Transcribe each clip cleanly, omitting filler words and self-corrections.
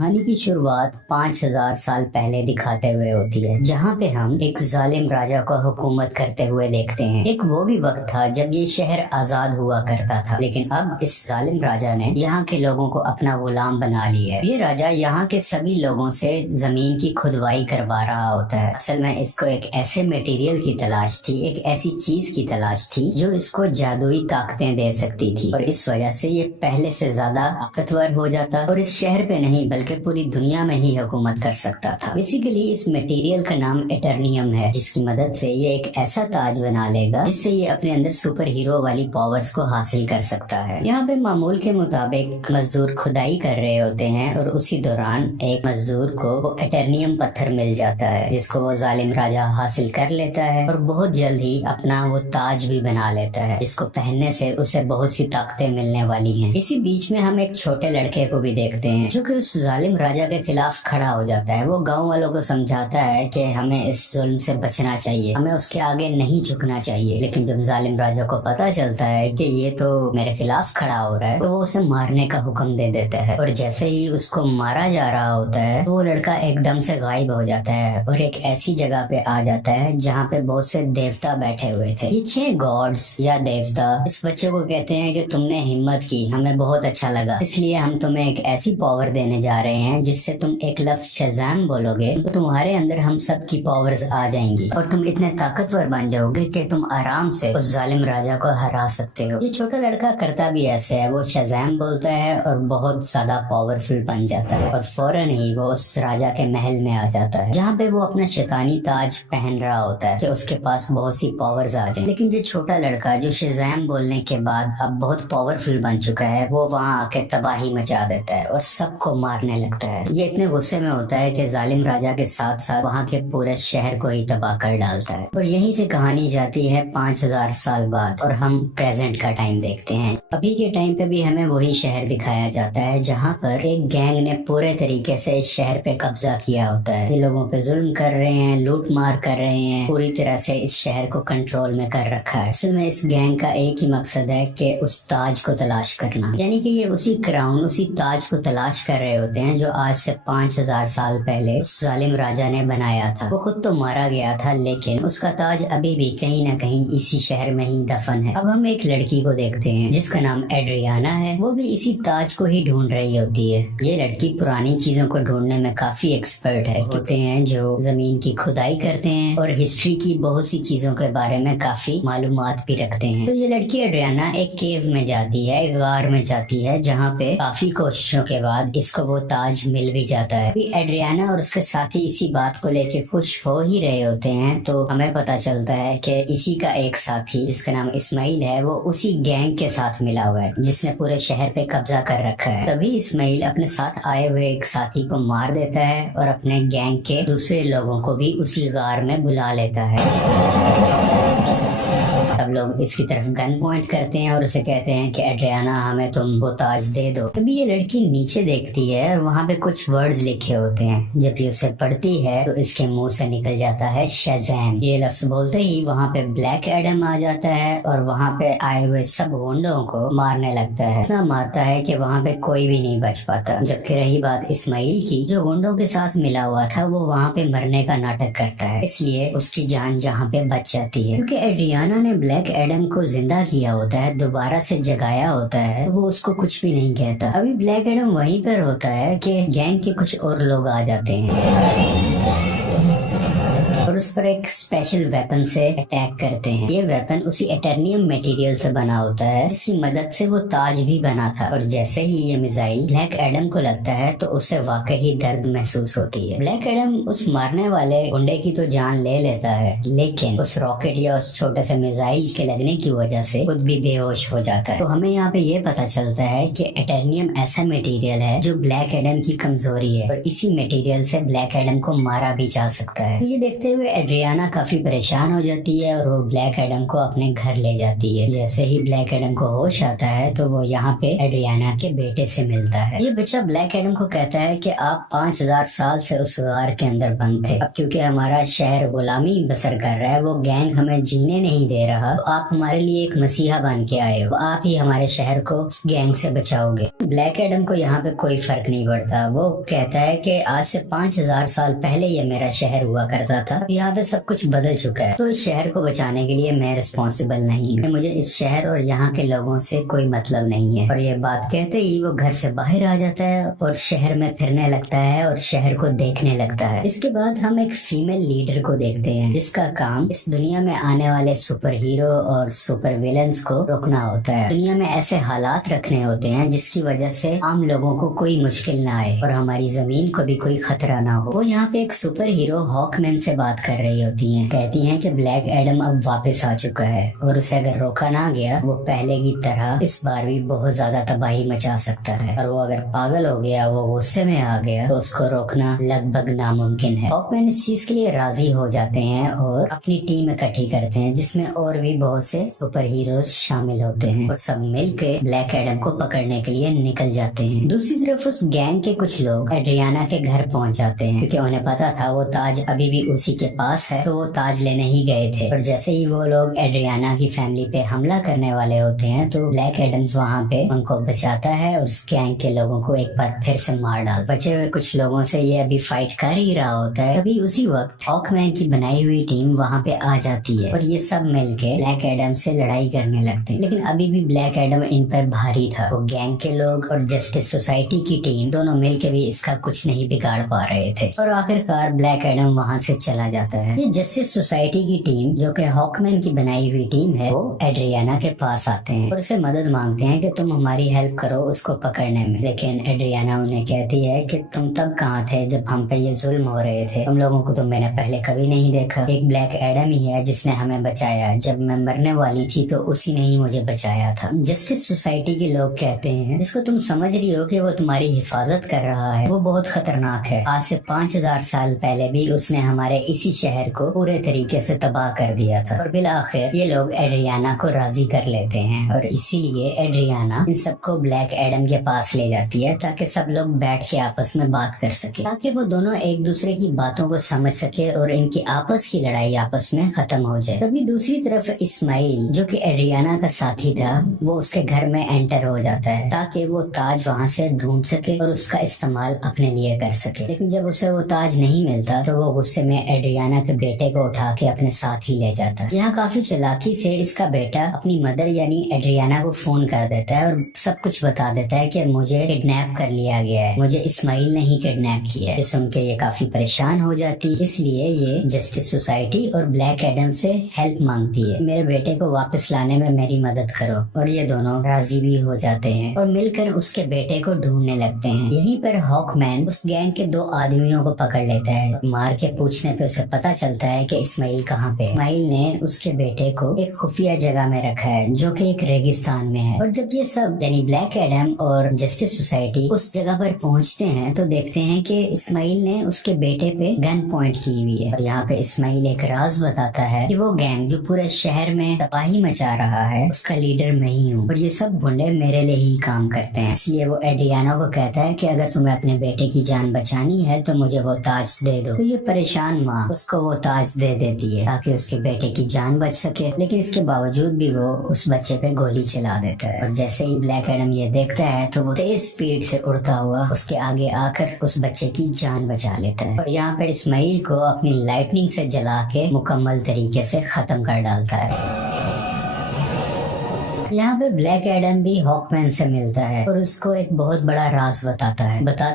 कहानी की शुरुआत 5000 साल पहले दिखाते हुए होती है, जहाँ पे हम एक जालिम राजा को हुकूमत करते हुए देखते हैं। एक वो भी वक्त था जब ये शहर आजाद हुआ करता था, लेकिन अब इस जालिम राजा ने यहाँ के लोगों को अपना गुलाम बना लिया है। ये राजा यहाँ के सभी लोगों से जमीन की खुदवाई करवा रहा होता है। असल में इसको एक ऐसे मटेरियल की तलाश थी, एक ऐसी चीज की तलाश थी जो इसको जादुई ताकतें दे सकती थी, और इस वजह से ये पहले से ज्यादा ताकतवर हो जाता और इस शहर पे नहीं बल्कि पूरी दुनिया में ही हुकूमत कर सकता था। बेसिकली इस मटेरियल का नाम एटर्नियम है, जिसकी मदद से ये एक ऐसा ताज बना लेगा जिससे ये अपने अंदर सुपर हीरो वाली पावर्स को हासिल कर सकता है। यहाँ पे मामूल के मुताबिक मजदूर खुदाई कर रहे होते हैं और उसी दौरान एक मजदूर को वो एटर्नियम पत्थर मिल जाता है, जिसको वो जालिम राजा हासिल कर लेता है और बहुत जल्द ही अपना वो ताज भी बना लेता है, जिसको पहनने से उसे बहुत सी ताकतें मिलने वाली हैं। इसी बीच में हम एक छोटे लड़के को भी देखते हैं जो कि उस जालिम राजा के खिलाफ खड़ा हो जाता है। वो गांव वालों को समझाता है कि हमें इस जुल्म से बचना चाहिए, हमें उसके आगे नहीं झुकना चाहिए। लेकिन जब जालिम राजा को पता चलता है कि ये तो मेरे खिलाफ खड़ा हो रहा है, तो वो उसे मारने का हुक्म दे देता है। और जैसे ही उसको मारा जा रहा होता है तो वो लड़का एकदम से गायब हो जाता है और एक ऐसी जगह पे आ जाता है जहाँ पे बहुत से देवता बैठे हुए थे। ये 6 गॉड्स या देवता इस बच्चे को कहते हैं कि तुमने हिम्मत की, हमें बहुत अच्छा लगा, इसलिए हम तुम्हें एक ऐसी पावर देने जा रहे हैं जिससे तुम एक लफ्ज शज़ाम बोलोगे तो तुम्हारे अंदर हम सब की पावर्स आ जाएंगी और तुम इतने ताकतवर बन जाओगे कि तुम आराम से उस जालिम राजा को हरा सकते हो। ये छोटा लड़का करता भी ऐसे है, वो शज़ाम बोलता है और बहुत ज्यादा पावरफुल बन जाता है और फौरन ही वो उस राजा के महल में आ जाता है, जहाँ पे वो अपना शैतानी ताज पहन रहा होता है कि उसके पास बहुत सी पावर्स आ जाए। लेकिन ये छोटा लड़का जो शज़ाम बोलने के बाद अब बहुत पावरफुल बन चुका है, वो वहाँ आके तबाही मचा देता है और सबको मारने लगता है। ये इतने गुस्से में होता है कि जालिम राजा के साथ साथ वहाँ के पूरे शहर को ही तबाह कर डालता है। और यहीं से कहानी जाती है 5000 साल बाद और हम प्रेजेंट का टाइम देखते हैं। अभी के टाइम पे भी हमें वही शहर दिखाया जाता है जहाँ पर एक गैंग ने पूरे तरीके से इस शहर पे कब्जा किया होता है। ये लोगों पे जुल्म कर रहे हैं, लूट मार कर रहे हैं, पूरी तरह से इस शहर को कंट्रोल में कर रखा है। असल में इस गैंग का एक ही मकसद है कि उस ताज को तलाश करना, यानी कि ये उसी क्राउन, उसी ताज को तलाश कर रहे होते हैं जो आज से 5000 साल पहले उस जालिम राजा ने बनाया था। वो खुद तो मारा गया था, लेकिन उसका ताज अभी भी कहीं ना कहीं इसी शहर में ही दफन है। अब हम एक लड़की को देखते हैं जिसका नाम एड्रियाना है। वो भी इसी ताज को ही ढूंढ रही होती है। ये लड़की पुरानी चीजों को ढूंढने में काफी एक्सपर्ट है, होते हैं जो जमीन की खुदाई करते हैं और हिस्ट्री की बहुत सी चीजों के बारे में काफी मालूमात भी रखते हैं। तो ये लड़की एड्रियाना एक केव में जाती है, एक गार में जाती है, जहाँ पे काफी कोशिशों के बाद इसको वो ताज मिल भी जाता है। एड्रियाना और उसके साथी इसी बात को लेके खुश हो ही रहे होते हैं तो हमें पता चलता है कि इसी का एक साथी जिसका नाम इस्माइल है, वो उसी गैंग के साथ मिला हुआ है जिसने पूरे शहर पे कब्जा कर रखा है। तभी इस्माइल अपने साथ आए हुए एक साथी को मार देता है और अपने गैंग के दूसरे लोगों को भी उसी गार में बुला लेता है। सब लोग इसकी तरफ गन पॉइंट करते हैं और उसे कहते हैं कि एड्रियाना हमें तुम वो ताज दे दो। तभी ये लड़की नीचे देखती है और वहाँ पे कुछ वर्ड्स लिखे होते हैं। जब ये उसे पढ़ती है तो इसके मुंह से निकल जाता है शज़ाम। ये लफ्ज बोलते ही वहाँ पे ब्लैक एडम आ जाता है और वहाँ पे आए हुए सब गुंडों को मारने लगता है। इतना मारता है कि वहाँ पे कोई भी नहीं बच पाता। जबकि रही बात इस्माइल की, जो गुंडों के साथ मिला हुआ था, वो वहाँ पे मरने का नाटक करता है, इसलिए उसकी जान यहाँ पे बच जाती है। क्योंकि एड्रियाना ने ब्लैक एडम को जिंदा किया होता है, दोबारा से जगाया होता है, वो उसको कुछ भी नहीं कहता। अभी ब्लैक एडम वहीं पर होता है कि गैंग के कुछ और लोग आ जाते हैं और उस पर एक स्पेशल वेपन से अटैक करते हैं। ये वेपन उसी एटर्नियम मटेरियल से बना होता है जिसकी मदद से वो ताज भी बना था। और जैसे ही ये मिसाइल ब्लैक एडम को लगता है तो उसे वाकई दर्द महसूस होती है। ब्लैक एडम उस मारने वाले गुंडे की तो जान ले लेता है, लेकिन उस रॉकेट या उस छोटे से मिसाइल के लगने की वजह से खुद भी बेहोश हो जाता है। तो हमें यहाँ पे ये पता चलता है कि एटर्नियम ऐसा मटेरियल है जो ब्लैक एडम की कमजोरी है और इसी मटेरियल से ब्लैक एडम को मारा भी जा सकता है। तो ये देखते हुए हुए एड्रियाना काफी परेशान हो जाती है और वो ब्लैक एडम को अपने घर ले जाती है। जैसे ही ब्लैक एडम को होश आता है तो वो यहाँ पे एड्रियाना के बेटे से मिलता है। ये बच्चा ब्लैक एडम को कहता है कि आप 5000 साल से उस गार के अंदर बंद थे, अब क्योंकि हमारा शहर गुलामी बसर कर रहा है, वो गैंग हमें जीने नहीं दे रहा, तो आप हमारे लिए एक मसीहा बन के आए हो, आप ही हमारे शहर को उस गैंग से बचाओगे। ब्लैक एडम को यहाँ पे कोई फर्क नहीं पड़ता। वो कहता है कि आज से 5000 साल पहले ये मेरा शहर हुआ करता था, यहाँ पे सब कुछ बदल चुका है, तो इस शहर को बचाने के लिए मैं रिस्पॉन्सिबल नहीं हूँ, मुझे इस शहर और यहाँ के लोगों से कोई मतलब नहीं है। और ये बात कहते ही वो घर से बाहर आ जाता है और शहर में फिरने लगता है और शहर को देखने लगता है। इसके बाद हम एक फीमेल लीडर को देखते हैं जिसका काम इस दुनिया में आने वाले सुपर हीरो और सुपर विलन्स को रोकना होता है। दुनिया में ऐसे हालात रखने होते हैं जिसकी वजह से आम लोगों को कोई मुश्किल ना आए और हमारी जमीन को भी कोई खतरा ना हो। वो यहाँ पे एक सुपर हीरो हॉकमैन से बात कर रही होती हैं। कहती हैं कि ब्लैक एडम अब वापस आ चुका है और उसे अगर रोका ना गया वो पहले की तरह इस बार भी बहुत ज्यादा तबाही मचा सकता है, और वो अगर पागल हो गया, वो गुस्से में आ गया, तो उसको रोकना लगभग नामुमकिन है। हॉकमैन इस चीज के लिए राजी हो जाते हैं और अपनी टीम इकट्ठी करते हैं जिसमें और भी बहुत से सुपर हीरो शामिल होते हैं और सब मिलकर ब्लैक एडम को पकड़ने के लिए निकल जाते हैं। दूसरी तरफ उस गैंग के कुछ लोग एड्रियाना के घर पहुंच जाते हैं क्योंकि उन्हें पता था वो ताज अभी भी उसी के पास है, तो वो ताज लेने ही गए थे। और जैसे ही वो लोग एड्रियाना की फैमिली पे हमला करने वाले होते हैं तो ब्लैक एडम्स वहाँ पे उनको बचाता है और उस गैंग के लोगों को एक बार फिर से मार डालता है। बचे हुए कुछ लोगों से ये अभी फाइट कर ही रहा होता है, तभी उसी वक्त हॉकमैन की बनाई हुई टीम वहाँ पे आ जाती है और ये सब मिलके ब्लैक एडम से लड़ाई करने लगते हैं। लेकिन अभी भी ब्लैक एडम इन पर भारी था। वो गैंग के लोग और जस्टिस सोसाइटी की टीम दोनों मिलके भी इसका कुछ नहीं बिगाड़ पा रहे थे और आखिरकार ब्लैक एडम वहाँ से चला जाता है। ये जस्टिस सोसाइटी की टीम जो कि हॉकमैन की बनाई हुई टीम है, वो एड्रियाना के पास आते हैं और उससे मदद मांगते हैं कि तुम हमारी हेल्प करो उसको पकड़ने में। लेकिन एड्रियाना उन्हें कहती है कि तुम तब कहाँ थे जब हम पे ये जुल्म हो रहे थे, तुम लोगों को तो मैंने पहले कभी नहीं देखा, एक ब्लैक एडम ही है जिसने हमें बचाया, जब मैं मरने वाली थी तो उसी ने ही मुझे बचाया था। जस्टिस सोसाइटी के लोग कहते हैं जिसको तुम समझ रही हो कि वो तुम्हारी हिफाजत कर रहा है, वो बहुत खतरनाक है, आज से 5000 साल पहले भी उसने हमारे इसी शहर को पूरे तरीके से तबाह कर दिया था। और बिल आखिर ये लोग एड्रियाना को राजी कर लेते हैं और इसीलिए एड्रियाना इन सबको ब्लैक एडम के पास ले जाती है ताकि सब लोग बैठ के आपस में बात कर सके, ताकि वो दोनों एक दूसरे की बातों को समझ सके और इनकी आपस की लड़ाई आपस में खत्म हो जाए। तभी दूसरी तरफ इस्माइल जो कि एड्रियाना का साथी था, वो उसके घर में एंटर हो जाता है ताकि वो ताज वहाँ से ढूंढ सके और उसका इस्तेमाल अपने लिए कर सके। लेकिन जब उसे वो ताज नहीं मिलता तो वो गुस्से में एड्रियाना के बेटे को उठा के अपने साथ ही ले जाता है। यहाँ काफी चालाकी से इसका बेटा अपनी मदर यानी एड्रियाना को फोन कर देता है और सब कुछ बता देता है कि मुझे किडनैप कर लिया गया है, मुझे इस्माइल ने ही किडनैप किया है। सुन के ये काफी परेशान हो जाती, इसलिए ये जस्टिस सोसाइटी और ब्लैक एडम से हेल्प मांगती है, मेरे बेटे को वापस लाने में मेरी मदद करो। और ये दोनों राजी भी हो जाते हैं और मिलकर उसके बेटे को ढूंढने लगते हैं। यहीं पर हॉकमैन उस गैंग के 2 आदमियों को पकड़ लेता है और मार के पूछने पे उसे पता चलता है कि इस्माइल कहाँ पे। इस्माइल ने उसके बेटे को एक खुफिया जगह में रखा है जो कि एक रेगिस्तान में है। और जब ये सब यानी ब्लैक एडम और जस्टिस सोसाइटी उस जगह पर पहुंचते हैं तो देखते हैं कि इस्माइल ने उसके बेटे पे गन पॉइंट की हुई है। और यहाँ पे इस्माइल एक राज बताता है कि वो गैंग जो पूरे शहर में तबाही मचा रहा है उसका लीडर मैं ही हूँ और ये सब गुंडे मेरे लिए ही काम करते हैं। इसलिए वो एड्रियाना को कहता है कि अगर तुम्हें अपने बेटे की जान बचानी है तो मुझे वो ताज दे दो। तो ये परेशान माँ उसको वो ताज दे देती है ताकि उसके बेटे की जान बच सके, लेकिन इसके बावजूद भी वो उस बच्चे पे गोली चला देता है। और जैसे ही ब्लैक एडम ये देखता है तो वो तेज स्पीड से उड़ता हुआ उसके आगे आकर उस बच्चे की जान बचा लेता है और यहाँ पे इस्माइल को अपनी लाइटनिंग से जला के मुकम्मल तरीके से खत्म कर डालता है। यहाँ पे ब्लैक एडम भी हॉकमैन से मिलता है और उसको एक बहुत बड़ा राज बताता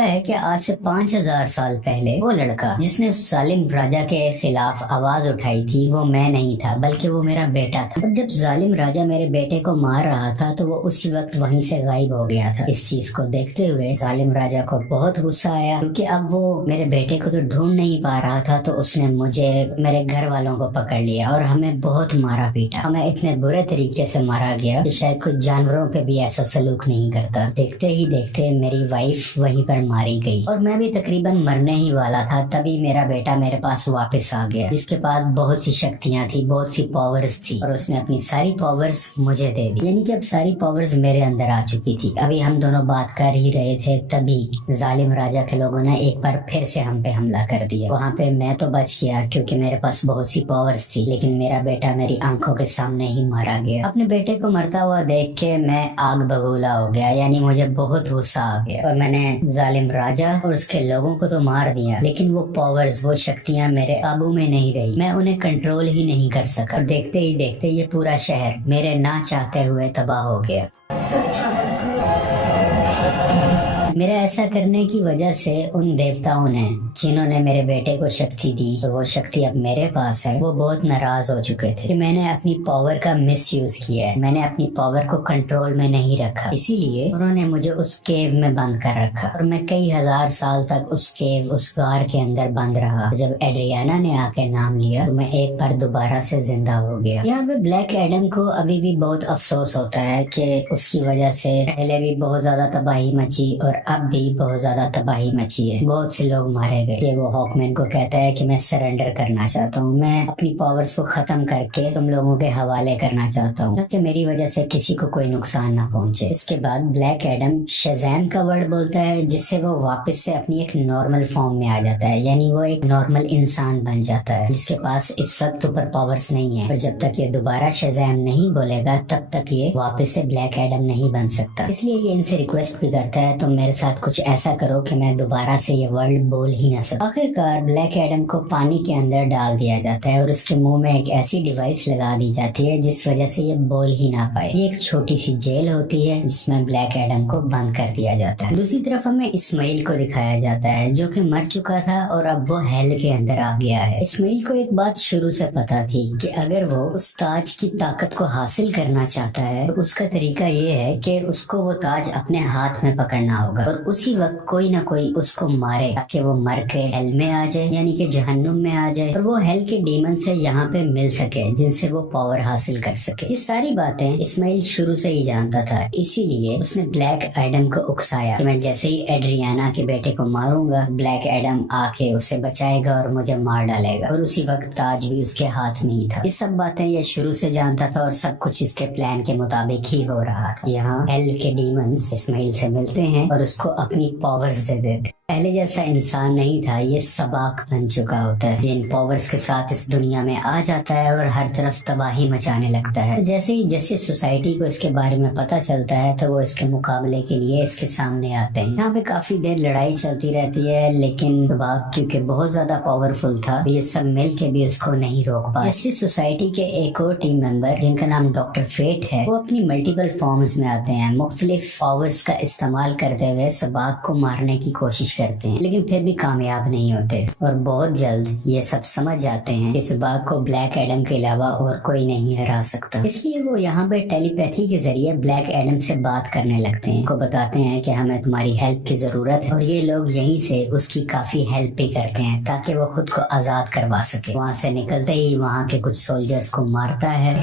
है कि आज से 5000 साल पहले वो लड़का जिसने उस जालिम राजा के खिलाफ आवाज उठाई थी वो मैं नहीं था बल्कि वो मेरा बेटा था। और जब जालिम राजा मेरे बेटे को मार रहा था तो वो उसी वक्त वहीं से गायब हो गया था। इस चीज को देखते हुए जालिम राजा को बहुत गुस्सा आया क्योंकि अब वो मेरे बेटे को तो ढूंढ नहीं पा रहा था, तो उसने मुझे मेरे घर वालों को पकड़ लिया और हमें बहुत मारा पीटा। हमें इतने बुरे तरीके से मारा गया कि शायद कुछ जानवरों पे भी ऐसा सलूक नहीं करता। देखते ही देखते मेरी वाइफ वहीं पर मारी गई और मैं भी तकरीबन मरने ही वाला था, तभी मेरा बेटा मेरे पास वापस आ गया, जिसके पास बहुत सी शक्तियां थी, बहुत सी पावर्स थी, और उसने अपनी सारी पावर्स मुझे दे दी। यानी कि अब सारी पावर्स मेरे अंदर आ चुकी थी। अभी हम दोनों बात कर ही रहे थे, तभी जालिम राजा के लोगों ने एक बार फिर से हम पे हमला कर दिया। वहाँ पे मैं तो बच गया क्योंकि मेरे पास बहुत सी पावर्स थी, लेकिन मेरा बेटा मेरी आंखों के सामने ही मारा गया। अपने बेटे को मरता हुआ देख के मैं आग बबूला हो गया, यानी मुझे बहुत गुस्सा आ गया, और मैंने जालिम राजा और उसके लोगों को तो मार दिया, लेकिन वो पावर्स, वो शक्तियाँ मेरे काबू में नहीं रही। मैं उन्हें कंट्रोल ही नहीं कर सका, और देखते ही देखते ये पूरा शहर मेरे ना चाहते हुए तबाह हो गया। मेरा ऐसा करने की वजह से उन देवताओं ने, जिन्होंने मेरे बेटे को शक्ति दी और वो शक्ति अब मेरे पास है, वो बहुत नाराज हो चुके थे कि मैंने अपनी पावर का मिसयूज किया है, मैंने अपनी पावर को कंट्रोल में नहीं रखा। इसीलिए उन्होंने मुझे उस केव में बंद कर रखा और मैं कई हजार साल तक उस केव, उस गार के अंदर बंद रहा। जब एड्रियाना ने आके नाम लिया तो मैं एक बार दोबारा से जिंदा हो गया। यहाँ पे ब्लैक एडम को अभी भी बहुत अफसोस होता है कि उसकी वजह से पहले भी बहुत ज्यादा तबाही मची और अब भी बहुत ज्यादा तबाही मची है, बहुत से लोग मारे गए। ये वो हॉकमैन को कहता है कि मैं सरेंडर करना चाहता हूँ, मैं अपनी पावर्स को खत्म करके तुम लोगों के हवाले करना चाहता हूँ ताकि मेरी वजह से किसी को कोई नुकसान ना पहुंचे। इसके बाद ब्लैक एडम शज़ैम का वर्ड बोलता है, जिससे वो वापस से अपनी एक नॉर्मल फॉर्म में आ जाता है, यानी वो एक नॉर्मल इंसान बन जाता है जिसके पास इस वक्त सुपर पावर्स नहीं है। और जब तक ये दोबारा शज़ैम नहीं बोलेगा तब तक ये वापस से ब्लैक एडम नहीं बन सकता। इसलिए ये इनसे रिक्वेस्ट भी करता है, तुम मेरे साथ कुछ ऐसा करो कि मैं दोबारा से ये वर्ड बोल ही ना सकूं। आखिरकार ब्लैक एडम को पानी के अंदर डाल दिया जाता है और उसके मुंह में एक ऐसी डिवाइस लगा दी जाती है जिस वजह से ये बोल ही ना पाए। ये एक छोटी सी जेल होती है जिसमें ब्लैक एडम को बंद कर दिया जाता है। दूसरी तरफ हमें इस्माइल को दिखाया जाता है जो कि मर चुका था और अब वो हेल के अंदर आ गया है। इस्माइल को एक बात शुरू से पता थी कि अगर वो उस ताज की ताकत को हासिल करना चाहता है तो उसका तरीका ये है कि उसको वो ताज अपने हाथ में पकड़ना होगा और उसी वक्त कोई ना कोई उसको मारे ताकि वो मर के हेल में आ जाए, यानी कि जहन्नुम में आ जाए, और वो हेल के डीमन से यहाँ पे मिल सके जिनसे वो पावर हासिल कर सके। ये सारी बातें इस्माइल शुरू से ही जानता था, इसीलिए उसने ब्लैक एडम को उकसाया कि मैं जैसे ही एड्रियाना के बेटे को मारूंगा ब्लैक एडम आके उसे बचाएगा और मुझे मार डालेगा, और उसी वक्त ताज भी उसके हाथ में ही था। ये सब बातें ये शुरू से जानता था और सब कुछ इसके प्लान के मुताबिक ही हो रहा था। यहाँ हेल के डीमंस इस्माइल से मिलते हैं और उसको अपनी पावर्स दे देते। पहले जैसा इंसान नहीं था, ये सबाक बन चुका होता है। ये इन पावर्स के साथ इस दुनिया में आ जाता है और हर तरफ तबाही मचाने लगता है। जैसे ही जस्टिस सोसाइटी को इसके बारे में पता चलता है तो वो इसके मुकाबले के लिए इसके सामने आते हैं। यहाँ पे काफी देर लड़ाई चलती रहती है, लेकिन सबाक क्योंकि बहुत ज्यादा पावरफुल था ये सब मिल के भी उसको नहीं रोक पाए। जस्टिस सोसाइटी के एक और टीम मेंबर जिनका नाम डॉक्टर फेट है, वो अपनी मल्टीपल फॉर्म्स में आते हैं, मुख्तलिफ पावर्स का इस्तेमाल करते हुए सबाक को मारने की कोशिश करते हैं, लेकिन फिर भी कामयाब नहीं होते। और बहुत जल्द ये सब समझ जाते हैं कि सबाक को ब्लैक एडम के अलावा और कोई नहीं हरा सकता। इसलिए वो यहाँ पे टेलीपैथी के जरिए ब्लैक एडम से बात करने लगते हैं, को बताते हैं कि हमें तुम्हारी हेल्प की जरूरत है, और ये लोग यहीं से उसकी काफी हेल्प भी करते हैं ताकि वो खुद को आजाद करवा सके। वहाँ से निकलते ही वहाँ के कुछ सोल्जर्स को मारता है,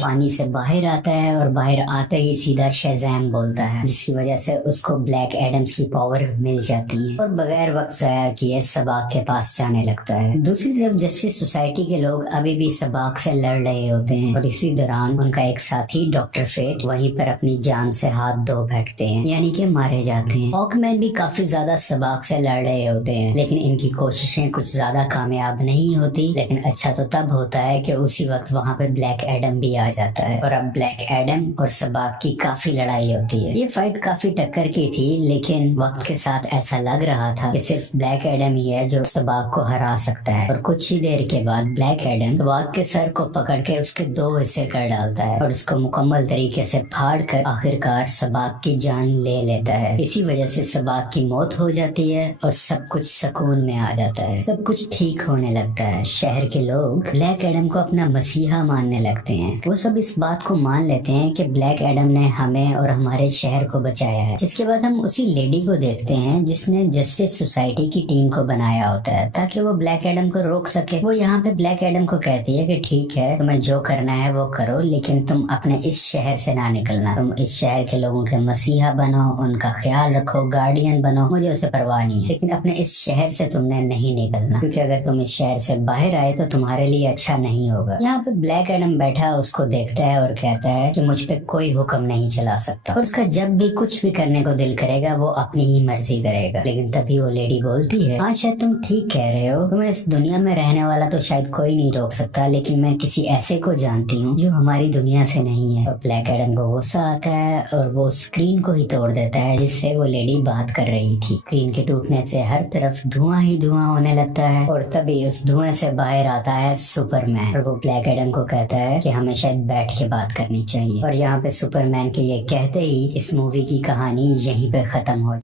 पानी से बाहर आता है और बाहर आते ही सीधा शज़ैम बोलता है, जिसकी वजह से उसको ब्लैक एडम्स की पावर मिल जाती है और बगैर वक्त जाया किए सबाक के पास जाने लगता है। दूसरी तरफ जस्टिस सोसाइटी के लोग अभी भी सबाक से लड़ रहे होते हैं और इसी दौरान उनका एक साथी डॉक्टर फेट वहीं पर अपनी जान से हाथ धो बैठते हैं, यानी कि मारे जाते हैं। हॉकमैन भी काफी ज्यादा सबाक से लड़ रहे होते हैं, लेकिन इनकी कोशिशें कुछ ज्यादा कामयाब नहीं होती। लेकिन अच्छा तो तब होता है कि उसी वक्त वहाँ पे ब्लैक एडम भी आ जाता है और अब ब्लैक एडम और सबाक की काफी लड़ाई होती है। ये फाइट काफी टक्कर की थी, लेकिन वक्त के साथ ऐसा लग रहा था कि सिर्फ ब्लैक एडम ही है जो सबाक को हरा सकता है। और कुछ ही देर के बाद ब्लैक एडम सबाक के सर को पकड़ के उसके 2 हिस्से कर डालता है और उसको मुकम्मल तरीके से फाड़ कर आखिरकार सबाक की जान ले लेता है। इसी वजह से सबाक की मौत हो जाती है और सब कुछ सुकून में आ जाता है, सब कुछ ठीक होने लगता है। शहर के लोग ब्लैक एडम को अपना अपना मसीहा मानने लगते हैं। वो सब इस बात को मान लेते हैं कि ब्लैक एडम ने हमें और हमारे शहर को बचाया है। इसके बाद हम उसी लेडी को देखते हैं जिसने जस्टिस सोसाइटी की टीम को बनाया होता है ताकि वो ब्लैक एडम को रोक सके। वो यहाँ पे ब्लैक एडम को कहती है कि ठीक है, तुम्हें जो करना है वो करो, लेकिन तुम अपने इस शहर से ना निकलना। तुम इस शहर के लोगों के मसीहा बनो, उनका ख्याल रखो, गार्डियन बनो, मुझे उसे परवाह नहीं है, लेकिन अपने इस शहर से तुमने नहीं निकलना, क्योंकि अगर तुम इस शहर से बाहर आए तो तुम्हारे लिए अच्छा नहीं होगा। यहाँ पे ब्लैक एडम बैठा उसको देखता है और कहता है कि मुझ पे कोई हुक्म नहीं चला सकता, और उसका जब भी कुछ भी करने को दिल करेगा वो अपनी ही मर्जी करेगा। लेकिन तभी वो लेडी बोलती है, हाँ शायद तुम ठीक कह रहे हो, तुम्हें इस दुनिया में रहने वाला तो शायद कोई नहीं रोक सकता, लेकिन मैं किसी ऐसे को जानती हूँ जो हमारी दुनिया से नहीं है। और ब्लैक एडम को गुस्सा आता है और वो स्क्रीन को ही तोड़ देता है जिससे वो लेडी बात कर रही थी। स्क्रीन के टूटने से हर तरफ धुआं ही धुआं होने लगता है, और तभी उस धुएं से बाहर आता है सुपरमैन, और वो ब्लैक एडम को कहता है कि हमें शायद बैठ के बात करनी चाहिए। और यहाँ पे सुपरमैन के ये कहते ही इस मूवी की कहानी यहीं पे खत्म हो